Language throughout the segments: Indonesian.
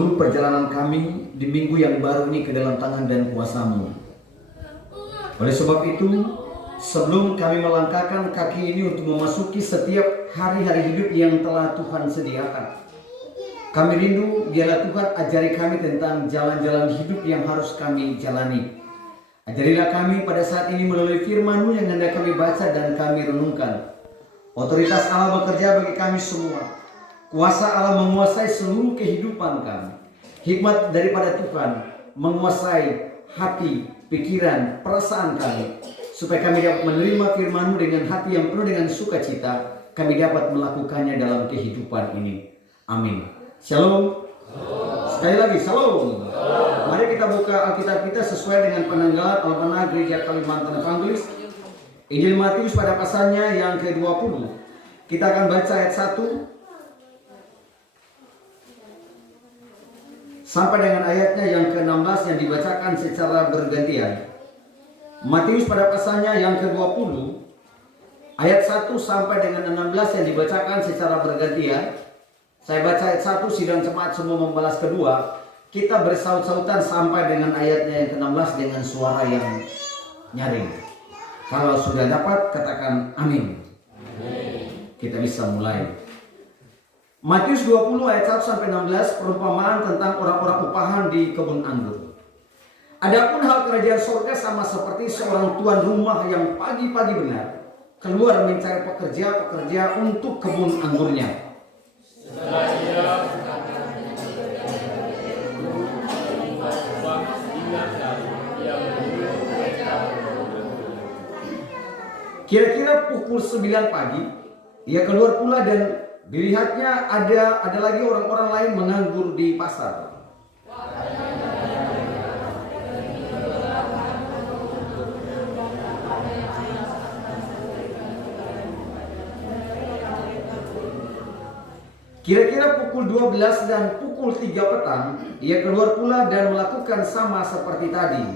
Perjalanan kami di minggu yang baru ini ke dalam tangan dan kuasa-Mu. Oleh sebab itu, sebelum kami melangkahkan kaki ini untuk memasuki setiap hari-hari hidup yang telah Tuhan sediakan, kami rindu biarlah Tuhan ajari kami tentang jalan-jalan hidup yang harus kami jalani. Ajarilah kami pada saat ini melalui firman-Mu yang hendak kami baca dan kami renungkan. Otoritas Allah bekerja bagi kami semua. Kuasa Allah menguasai seluruh kehidupan kami. Hikmat daripada Tuhan menguasai hati, pikiran, perasaan kami. Supaya kami dapat menerima firman-Mu dengan hati yang penuh dengan sukacita. Kami dapat melakukannya dalam kehidupan ini. Amin. Shalom. Sekali lagi, shalom. Mari kita buka Alkitab kita sesuai dengan penanggalan Almanah Gereja Kalimantan Evangelis. Injil Matius pada pasalnya yang ke-20. Kita akan baca ayat 1 sampai dengan ayatnya yang ke-16 yang dibacakan secara bergantian. Matius pada pasalnya yang ke-20 ayat 1 sampai dengan 16 yang dibacakan secara bergantian. Saya baca ayat 1, sidang jemaat semua membalas kedua. Kita bersaut-sautan sampai dengan ayatnya yang ke-16 dengan suara yang nyaring. Kalau sudah dapat katakan amin. Kita bisa mulai. Matius 20 ayat 1 sampai 16, perumpamaan tentang orang-orang upahan di kebun anggur. Adapun hal kerajaan surga sama seperti seorang tuan rumah yang pagi-pagi benar keluar mencari pekerja-pekerja untuk kebun anggurnya. Kira-kira pukul 9 pagi, ia keluar pula dan dilihatnya ada lagi orang-orang lain menganggur di pasar. Kira-kira pukul 12 dan pukul 3 petang, ia keluar pula dan melakukan sama seperti tadi.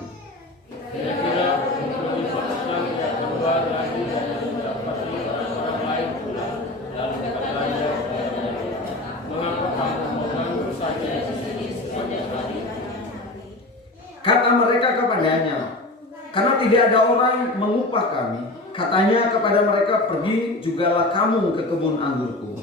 Kira-kira pukul 5 petang ia keluar lagi dan mendapati orang lain pula. Lalu katanya, mengapa kamu menganggur saja sepanjang hari? Kata mereka kepadanya, karena tidak ada orang mengupah kami. Katanya kepada mereka, pergi jugalah kamu ke kebun anggurku.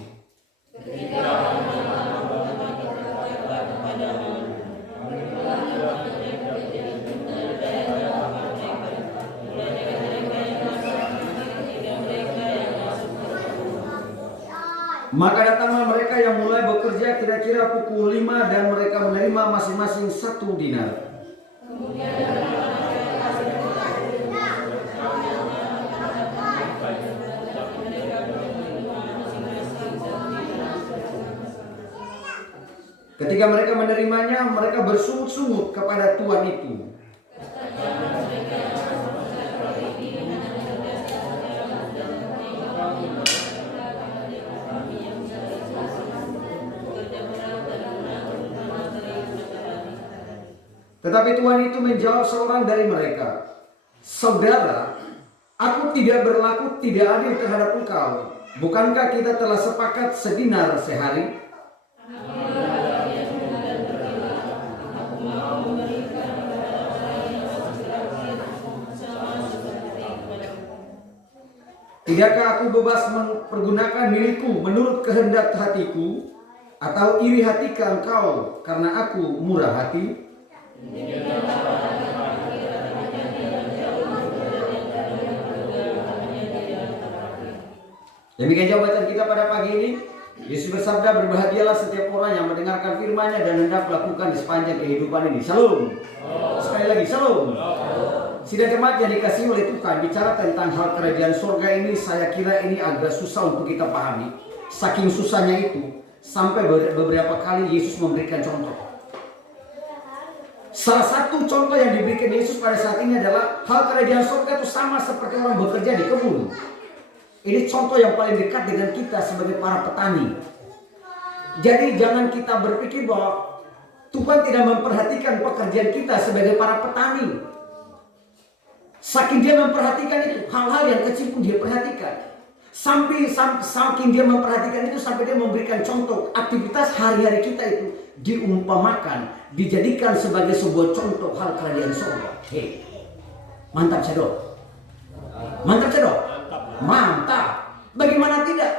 Maka datanglah mereka yang mulai bekerja kira-kira pukul 5 dan mereka menerima masing-masing 1 dinar. Ketika mereka menerimanya, mereka bersungut-sungut kepada tuan itu. Tetapi tuan itu menjawab seorang dari mereka, saudara, aku tidak berlaku tidak adil terhadap engkau. Bukankah kita telah sepakat sedinar sehari? Tidakkah aku bebas mempergunakan milikku menurut kehendak hatiku, atau iri hatikah engkau karena aku murah hati? Demikian jawaban kita pada pagi ini. Yesus bersabda, berbahagialah setiap orang yang mendengarkan firman-Nya dan hendak melakukan di sepanjang kehidupan ini. Shalom. Sekali lagi, shalom. Sidang jemaat yang dikasihi oleh Tuhan, bicara tentang hal kerajaan surga ini, saya kira ini agak susah untuk kita pahami. Saking susahnya itu, sampai beberapa kali Yesus memberikan contoh. Salah satu contoh yang diberikan Yesus pada saat ini adalah hal kerajaan surga itu sama seperti orang bekerja di kebun. Ini contoh yang paling dekat dengan kita sebagai para petani. Jadi jangan kita berpikir bahwa Tuhan tidak memperhatikan pekerjaan kita sebagai para petani. Saking dia memperhatikan itu, hal-hal yang kecil pun dia perhatikan. Saking dia memperhatikan itu sampai dia memberikan contoh aktivitas hari-hari kita itu diumpamakan, dijadikan sebagai sebuah contoh hal kerajaan surga. Hei, mantap cedok. Mantap cedok. Mantap. Bagaimana tidak?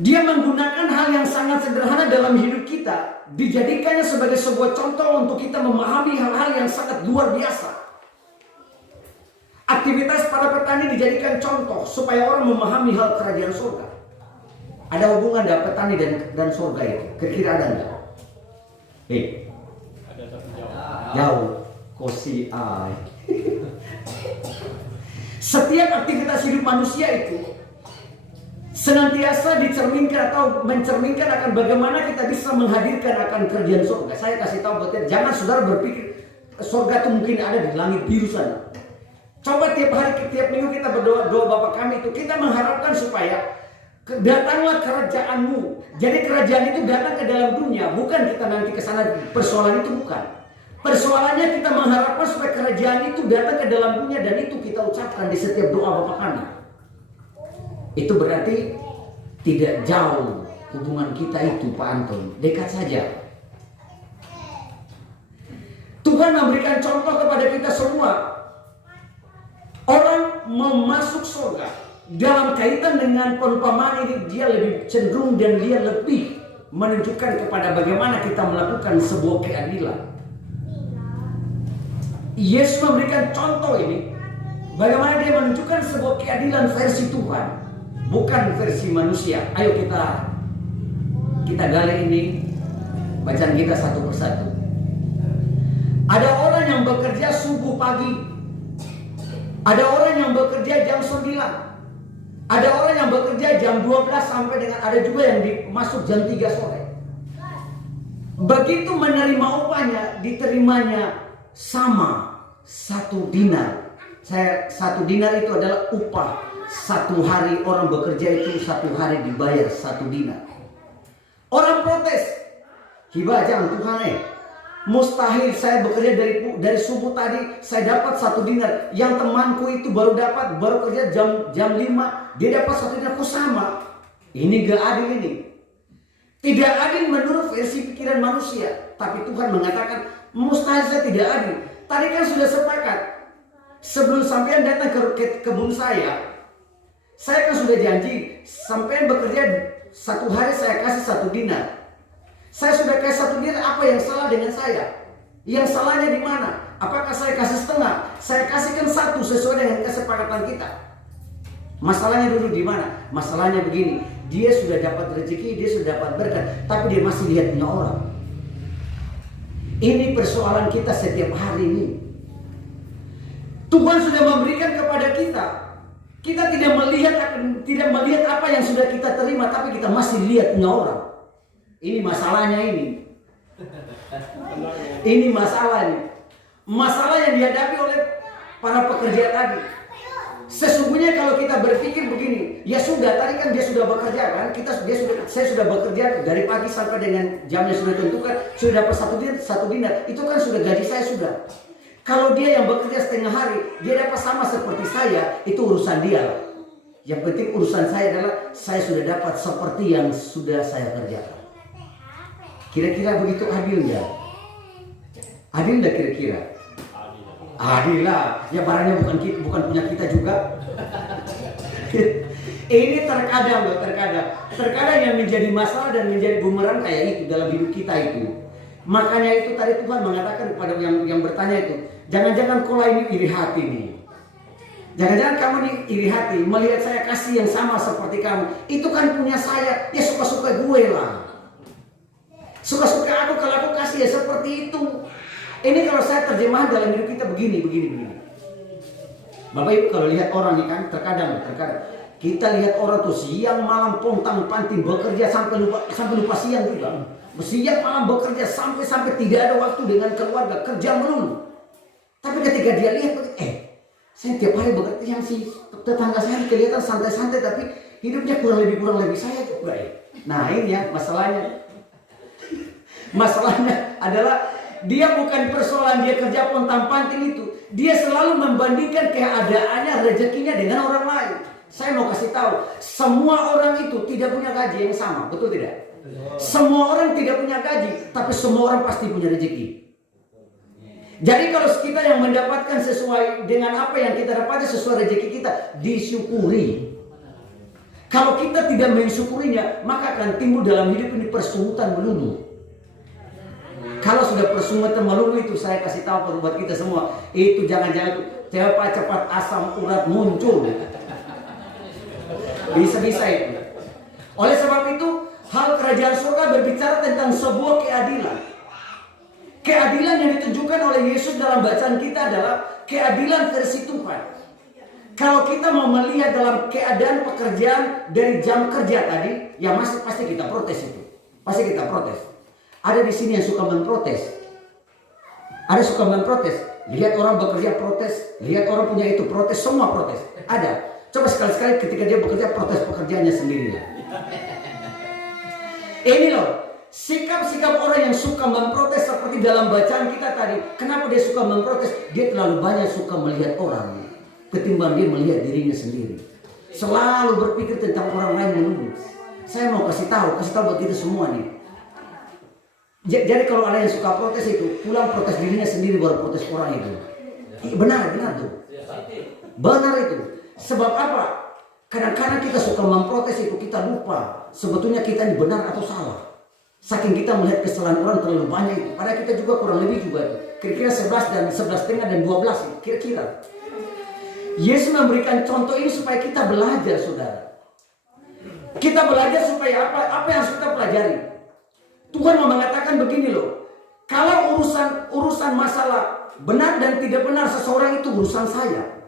Dia menggunakan hal yang sangat sederhana dalam hidup kita, dijadikannya sebagai sebuah contoh untuk kita memahami hal-hal yang sangat luar biasa. Aktivitas para petani dijadikan contoh supaya orang memahami hal kerajaan surga. Ada hubungan dengan petani dan surga itu? Kira-kira ada enggak? Ada tapi jauh. Jauh. Kosi ai. Setiap aktivitas hidup manusia itu senantiasa dicerminkan atau mencerminkan akan bagaimana kita bisa menghadirkan akan kerajaan surga. Saya kasih tahu buat jangan saudara berpikir surga itu mungkin ada di langit biru sana. Coba tiap hari, tiap minggu kita berdoa, doa Bapa kami itu kita mengharapkan supaya datanglah kerajaanmu. Jadi kerajaan itu datang ke dalam dunia, bukan kita nanti ke sana. Persoalan itu bukan. Persoalannya kita mengharapkan supaya kerajaan itu datang ke dalam dunia, dan itu kita ucapkan di setiap doa Bapa kami. Itu berarti tidak jauh hubungan kita itu, Pak Anton, dekat saja. Tuhan memberikan contoh kepada kita semua. Orang mau masuk surga dalam kaitan dengan perumpamaan ini, dia lebih cenderung dan dia lebih menunjukkan kepada bagaimana kita melakukan sebuah keadilan. Yesus memberikan contoh ini, bagaimana dia menunjukkan sebuah keadilan versi Tuhan, bukan versi manusia. Ayo kita gali ini, bacaan kita satu persatu. Ada orang yang bekerja subuh pagi, ada orang yang bekerja jam 9, ada orang yang bekerja jam 12 sampai dengan, ada juga yang masuk jam 3 sore. Begitu menerima upahnya, diterimanya sama 1 dinar. 1 dinar itu adalah upah 1 hari orang bekerja itu, 1 hari dibayar 1 dinar. Orang protes, hibajang Tuhan mustahil saya bekerja dari subuh tadi saya dapat 1 dinar. Yang temanku itu baru kerja jam 5, dia dapat 1 dinar. Kok sama? Ini gak adil ini. Tidak adil menurut versi pikiran manusia. Tapi Tuhan mengatakan mustahil, saya tidak adil. Tadi kan sudah sepakat. Sebelum sampean datang ke kebun saya kan sudah janji sampean bekerja 1 hari saya kasih 1 dinar. Saya sudah kasih 1 dinar, apa yang salah dengan saya? Yang salahnya di mana? Apakah saya kasih setengah? Saya kasihkan 1 sesuai dengan kesepakatan kita. Masalahnya dulu di mana? Masalahnya begini, dia sudah dapat rezeki, dia sudah dapat berkat, tapi dia masih lihat punya orang. Ini persoalan kita setiap hari ini. Tuhan sudah memberikan kepada kita. Kita tidak melihat apa yang sudah kita terima, tapi kita masih lihat punya orang. Ini masalahnya ini. Ini masalahnya. Masalah yang dihadapi oleh para pekerja tadi. Sesungguhnya kalau kita berpikir begini, ya sudah, tadi kan dia sudah bekerja kan, saya sudah bekerja dari pagi sampai dengan jam yang sudah tentukan, sudah dapat 1 dinar, itu kan sudah gaji saya sudah. Kalau dia yang bekerja setengah hari, dia dapat sama seperti saya, itu urusan dia. Yang penting urusan saya adalah saya sudah dapat seperti yang sudah saya kerjakan. Kira-kira begitu adil nggak? Adil nggak kira-kira? Adil lah. Ya barangnya bukan punya kita juga. Ini terkadang yang menjadi masalah dan menjadi bumerang kayak itu dalam hidup kita itu. Makanya itu tadi Tuhan mengatakan kepada yang bertanya itu, jangan-jangan kau ini iri hati nih. Jangan-jangan kamu nih iri hati melihat saya kasih yang sama seperti kamu. Itu kan punya saya, ya suka-suka gue lah. Suka-suka aku kalau aku kasih ya seperti itu. Ini kalau saya terjemahan dalam hidup kita begini. Bapak Ibu kalau lihat orang nih kan terkadang kita lihat orang tuh siang malam pontang panting bekerja sampai lupa siang juga. Siang malam bekerja sampai tidak ada waktu dengan keluarga, kerja melulu. Tapi ketika dia lihat, saya tiap hari bekerja, yang si tetangga saya kelihatan santai-santai tapi hidupnya kurang lebih saya juga ya. Nah ini ya masalahnya. Masalahnya adalah dia bukan persoalan dia kerja pontang-panting itu. Dia selalu membandingkan keadaannya, rezekinya dengan orang lain. Saya mau kasih tahu, semua orang itu tidak punya gaji yang sama, betul tidak? Semua orang tidak punya gaji, tapi semua orang pasti punya rezeki. Jadi kalau kita yang mendapatkan sesuai dengan apa yang kita dapatkan sesuai rezeki kita, disyukuri. Kalau kita tidak mensyukurinya, maka akan timbul dalam hidup ini persungutan melulu. Kalau sudah persungutan melulu itu, saya kasih tahu buat kita semua, itu jangan-jangan cepat asam urat muncul. Bisa-bisa itu. Oleh sebab itu, hal kerajaan surga berbicara tentang sebuah keadilan. Keadilan yang ditunjukkan oleh Yesus dalam bacaan kita adalah keadilan versi Tuhan. Kalau kita mau melihat dalam keadaan pekerjaan dari jam kerja tadi, ya masih pasti kita protes itu. Pasti kita protes. Ada di sini yang suka memprotes. Ada suka memprotes. Lihat orang bekerja protes, lihat orang punya itu protes, semua protes. Ada. Coba sekali-sekali ketika dia bekerja protes pekerjaannya sendiri. Ini loh, sikap-sikap orang yang suka memprotes seperti dalam bacaan kita tadi. Kenapa dia suka memprotes? Dia terlalu banyak suka melihat orang ketimbang dia melihat dirinya sendiri. Selalu berpikir tentang orang lain melulu. Saya mau kasih tahu buat kita semua nih. Jadi kalau ada yang suka protes itu, pulang protes dirinya sendiri baru protes orang itu. Benar tuh. Benar itu. Sebab apa? Kadang-kadang kita suka memprotes itu, kita lupa sebetulnya kita ini benar atau salah. Saking kita melihat kesalahan orang terlalu banyak itu. Padahal kita juga kurang lebih juga itu. Kira-kira 11,5 dan 12 itu. Kira-kira. Yesus memberikan contoh ini supaya kita belajar, saudara. Kita belajar supaya apa yang harus kita pelajari. Tuhan mau mengatakan begini loh. Kalau urusan masalah benar dan tidak benar seseorang itu urusan saya.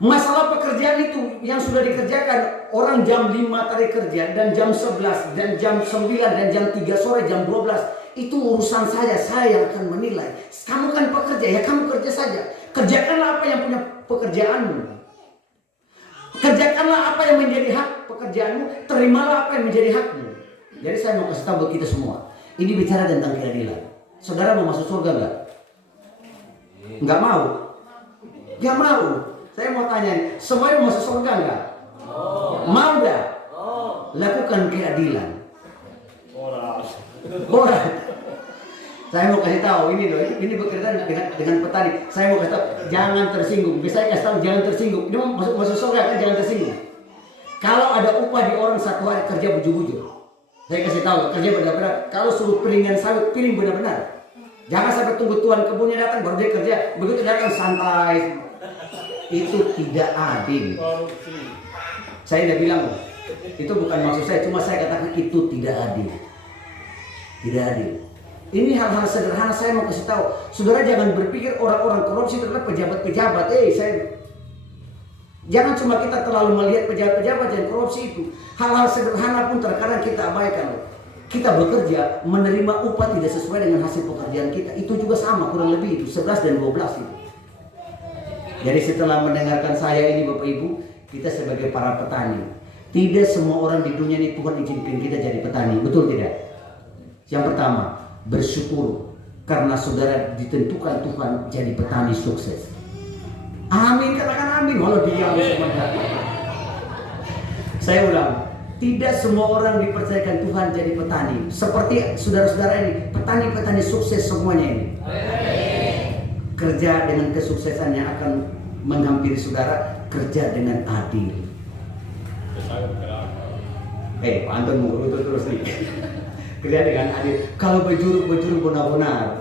Masalah pekerjaan itu yang sudah dikerjakan orang jam 5 tadi kerja dan jam 11 dan jam 9 dan jam 3 sore jam 12 itu urusan saya yang akan menilai. Kamu kan pekerja, ya kamu kerja saja. Kerjakanlah apa yang punya pekerjaanmu. Kerjakanlah apa yang menjadi hak pekerjaanmu, terimalah apa yang menjadi hakmu. Jadi saya mau kasih tahu buat kita semua. Ini bicara tentang keadilan. Saudara mau masuk surga enggak? Enggak mau? Enggak mau. Saya mau tanya, semuanya mau masuk surga enggak? Mau enggak? Lakukan keadilan. Orang. Saya mau kasih tahu ini loh, ini berkaitan dengan petani. Saya mau kasih tahu, jangan tersinggung. Bisa saya kasih tahu jangan tersinggung. Ini masuk surga kan jangan tersinggung. Kalau ada upah di orang satu hari kerja bujur-bujur. Saya kasih tahu, kerja benar-benar. Kalau suruh piringan sawit, piring benar-benar. Jangan sampai tunggu tuan kebunnya datang baru dia kerja. Begitu datang santai. Itu tidak adil. Saya udah bilang, itu bukan maksud saya. Cuma saya katakan itu tidak adil. Tidak adil. Ini hal-hal sederhana saya mau kasih tahu. Saudara jangan berpikir orang-orang korupsi itu adalah pejabat-pejabat. Jangan cuma kita terlalu melihat pejabat-pejabat yang korupsi itu. Hal-hal sederhana pun terkadang kita abaikan. Kita bekerja, menerima upah tidak sesuai dengan hasil pekerjaan kita. Itu juga sama, kurang lebih itu 11 dan 12 itu. Jadi setelah mendengarkan saya ini Bapak Ibu, kita sebagai para petani. Tidak semua orang di dunia ini Tuhan izinkan kita jadi petani. Betul tidak? Yang pertama, bersyukur karena saudara ditentukan Tuhan jadi petani sukses. Amin, katakan amin. Walau dia saya ulang, tidak semua orang dipercayakan Tuhan jadi petani. Seperti saudara-saudara ini, petani-petani sukses semuanya ini. Kerja dengan kesuksesan yang akan menghampiri saudara, kerja dengan adil. Pak Anton mau terus nih. Kerja dengan adil. Kalau berjuruk benar-benar.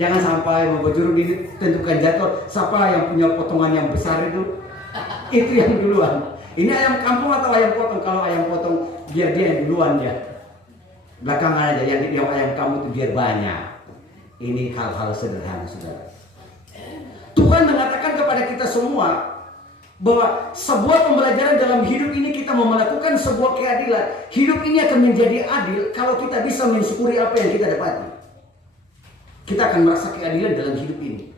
Jangan sampai mau berjuruk ditentukan jatuh. Siapa yang punya potongan yang besar itu yang duluan. Ini ayam kampung atau ayam potong? Kalau ayam potong biar dia yang duluan ya. Belakangan aja yang ayam kampung itu biar banyak. Ini hal-hal sederhana saudara. Tuhan mengatakan kepada kita semua bahwa sebuah pembelajaran dalam hidup ini kita mau melakukan sebuah keadilan. Hidup ini akan menjadi adil kalau kita bisa mensyukuri apa yang kita dapati. Kita akan merasa keadilan dalam hidup ini.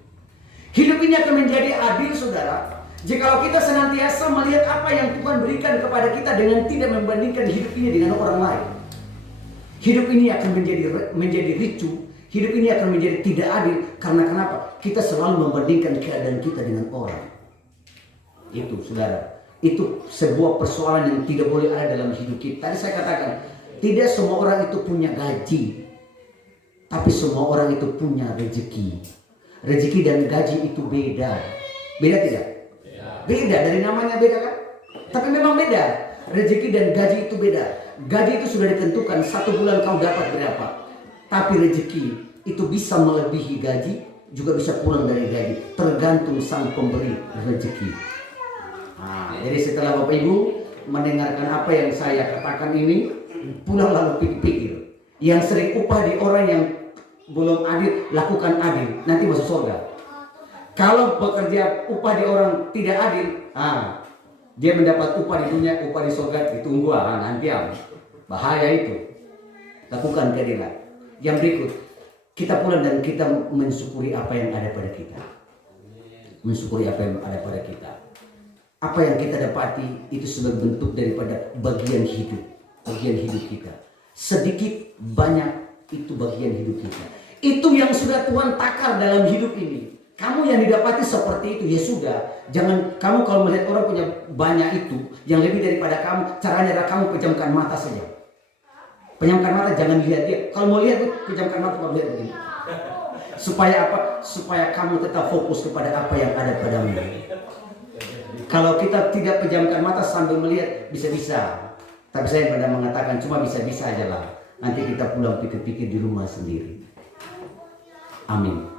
Hidup ini akan menjadi adil saudara jikalau kita senantiasa melihat apa yang Tuhan berikan kepada kita dengan tidak membandingkan hidup ini dengan orang lain. Hidup ini akan menjadi ricu. Hidup ini akan menjadi tidak adil karena kenapa? Kita selalu membandingkan keadaan kita dengan orang. Itu saudara, itu sebuah persoalan yang tidak boleh ada dalam hidup kita. Tadi saya katakan, tidak semua orang itu punya gaji, tapi semua orang itu punya rezeki. Rezeki dan gaji itu beda. Beda tidak? Beda, dari namanya beda kan? Tapi memang beda. Rezeki dan gaji itu beda. Gaji itu sudah ditentukan, 1 bulan kau dapat berapa. Tapi rezeki itu bisa melebihi gaji, juga bisa kurang dari gaji. Tergantung sang pemberi rezeki. Nah, jadi setelah Bapak Ibu mendengarkan apa yang saya katakan ini, pulang lalu pikir-pikir. Yang sering upah di orang yang belum adil, lakukan adil, nanti masuk surga. Kalau bekerja upah di orang tidak adil, dia mendapat upah di dunia, upah di surga ditunggu nanti bahaya itu. Lakukan keadilan. Yang berikut, kita pulang dan kita mensyukuri apa yang ada pada kita. Mensyukuri apa yang ada pada kita. Apa yang kita dapati itu sebagai bentuk daripada bagian hidup kita. Sedikit banyak itu bagian hidup kita. Itu yang sudah Tuhan takar dalam hidup ini. Kamu yang didapati seperti itu, ya sudah. Jangan kamu kalau melihat orang punya banyak itu, yang lebih daripada kamu, caranya adalah kamu pejamkan mata saja. Pejamkan mata, jangan lihat dia. Kalau mau lihat, pejamkan mata, kalau lihat begini. Supaya apa? Supaya kamu tetap fokus kepada apa yang ada padamu. Kalau kita tidak pejamkan mata sambil melihat, bisa-bisa. Tapi saya pernah mengatakan cuma bisa-bisa aja lah. Nanti kita pulang pikir-pikir di rumah sendiri. Amin.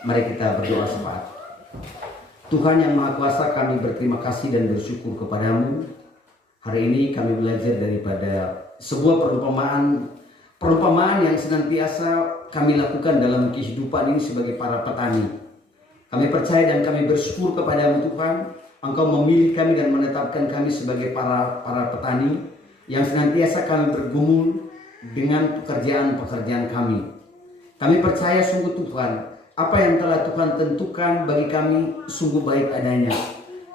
Mari kita berdoa sepakat. Tuhan yang Maha Kuasa, kami berterima kasih dan bersyukur kepadamu. Hari ini kami belajar daripada sebuah perumpamaan yang senantiasa kami lakukan dalam kehidupan ini sebagai para petani. Kami percaya dan kami bersyukur kepadamu Tuhan. Engkau memilih kami dan menetapkan kami sebagai para petani yang senantiasa kami bergumul dengan pekerjaan-pekerjaan kami. Kami percaya sungguh Tuhan, apa yang telah Tuhan tentukan bagi kami sungguh baik adanya.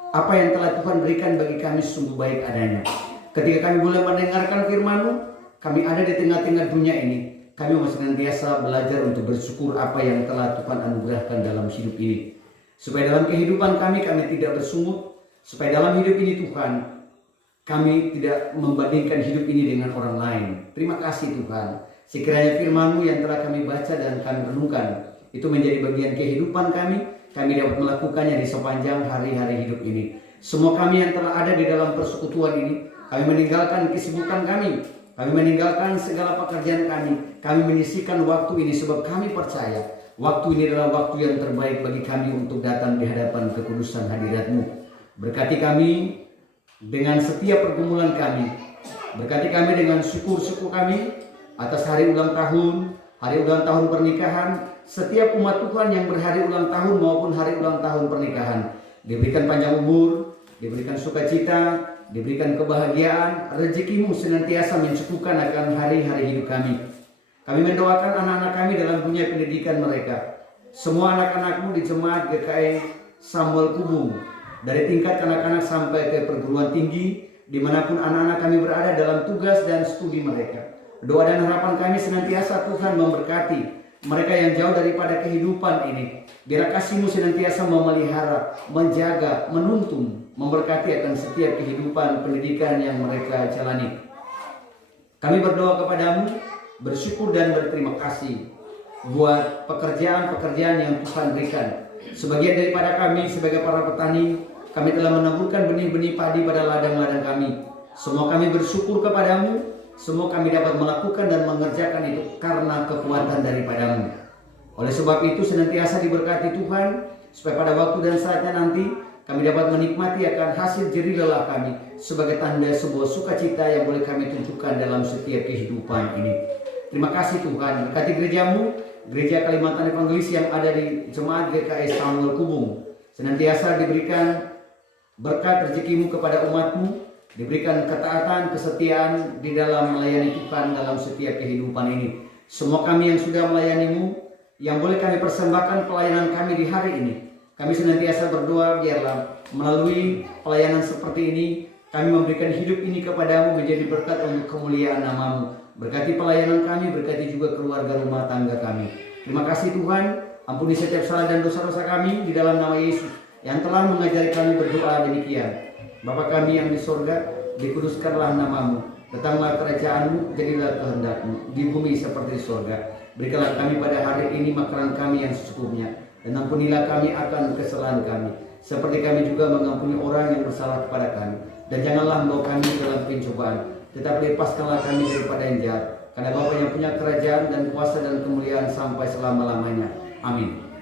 Apa yang telah Tuhan berikan bagi kami sungguh baik adanya. Ketika kami boleh mendengarkan firman-Mu, kami ada di tengah-tengah dunia ini. Kami masih senantiasa belajar untuk bersyukur apa yang telah Tuhan anugerahkan dalam hidup ini. Supaya dalam kehidupan kami tidak bersungut. Supaya dalam hidup ini Tuhan, kami tidak membandingkan hidup ini dengan orang lain. Terima kasih Tuhan. Sekiranya firman-Mu yang telah kami baca dan kami renungkan, itu menjadi bagian kehidupan kami dapat melakukannya di sepanjang hari-hari hidup ini. Semua kami yang telah ada di dalam persekutuan ini, kami meninggalkan kesibukan kami meninggalkan segala pekerjaan kami menyisihkan waktu ini sebab kami percaya waktu ini adalah waktu yang terbaik bagi kami untuk datang di hadapan kekudusan hadirat-Mu. Berkati kami dengan setiap pergumulan kami. Berkati kami dengan syukur-syukur kami atas hari ulang tahun pernikahan. Setiap umat Tuhan yang berhari ulang tahun maupun hari ulang tahun pernikahan, diberikan panjang umur, diberikan sukacita, diberikan kebahagiaan, rezeki-Mu senantiasa mencukupkan akan hari-hari hidup kami. Kami mendoakan anak-anak kami dalam dunia pendidikan mereka. Semua anak-anak-Mu di jemaat GKI Samuel Kubung, dari tingkat anak-anak sampai ke perguruan tinggi, dimanapun anak-anak kami berada dalam tugas dan studi mereka. Doa dan harapan kami senantiasa Tuhan memberkati mereka yang jauh daripada kehidupan ini. Biar kasih-Mu senantiasa memelihara, menjaga, menuntun, memberkati akan setiap kehidupan pendidikan yang mereka jalani. Kami berdoa kepadamu, bersyukur dan berterima kasih buat pekerjaan-pekerjaan yang Tuhan berikan. Sebagian daripada kami sebagai para petani, kami telah menaburkan benih-benih padi pada ladang-ladang kami. Semua kami bersyukur kepadamu. Semua kami dapat melakukan dan mengerjakan itu karena kekuatan daripadamu. Oleh sebab itu senantiasa diberkati Tuhan, supaya pada waktu dan saatnya nanti kami dapat menikmati akan hasil jerih lelah kami sebagai tanda sebuah sukacita yang boleh kami tunjukkan dalam setiap kehidupan ini. Terima kasih Tuhan. Berkati gereja-Mu, Gereja Kalimantan Evangelis yang ada di Jemaat GKI Samuel Kubung. Senantiasa diberikan berkat rezeki-Mu kepada umat-Mu, diberikan ketaatan, kesetiaan di dalam melayani Tuhan dalam setiap kehidupan ini. Semua kami yang sudah melayani-Mu, yang boleh kami persembahkan pelayanan kami di hari ini, kami senantiasa berdoa biarlah melalui pelayanan seperti ini, kami memberikan hidup ini kepadamu menjadi berkat untuk kemuliaan nama-Mu. Berkati pelayanan kami, berkati juga keluarga rumah tangga kami. Terima kasih Tuhan, ampuni setiap salah dan dosa-dosa kami di dalam nama Yesus yang telah mengajari kami berdoa demikian. Bapa kami yang di sorga, dikuduskanlah nama-Mu, Datanglah kerajaan-Mu, jadilah kehendak-Mu di bumi seperti di surga. Berikanlah kami pada hari ini makanan kami yang secukupnya, dan ampunilah kami akan kesalahan kami, seperti kami juga mengampuni orang yang bersalah kepada kami. Dan janganlah membawa kami dalam pencobaan, tetapi lepaskanlah kami daripada yang jahat. Karena Bapa yang punya kerajaan dan kuasa dan kemuliaan sampai selama-lamanya. Amin.